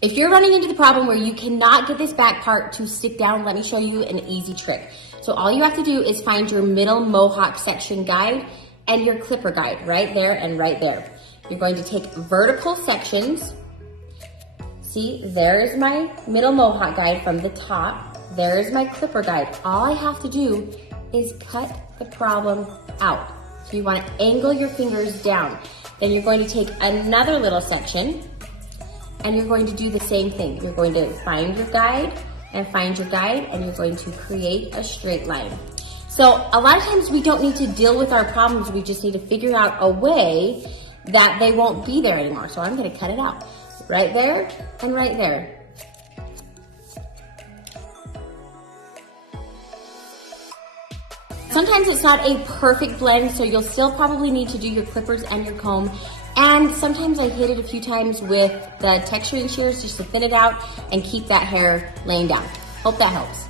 If you're running into the problem where you cannot get this back part to stick down, let me show you an easy trick. So all you have to do is find your middle mohawk section guide and your clipper guide right there and right there. You're going to take vertical sections. See, there's my middle mohawk guide from the top. There's my clipper guide. All I have to do is cut the problem out. So you want to angle your fingers down. Then you're going to take another little section and you're going to do the same thing. You're going to find your guide and find your guide, and you're going to create a straight line. So a lot of times we don't need to deal with our problems. We just need to figure out a way that they won't be there anymore. So I'm going to cut it out right there and right there. Sometimes it's not a perfect blend, so you'll still probably need to do your clippers and your comb. And sometimes I hit it a few times with the texturing shears just to thin it out and keep that hair laying down. Hope that helps.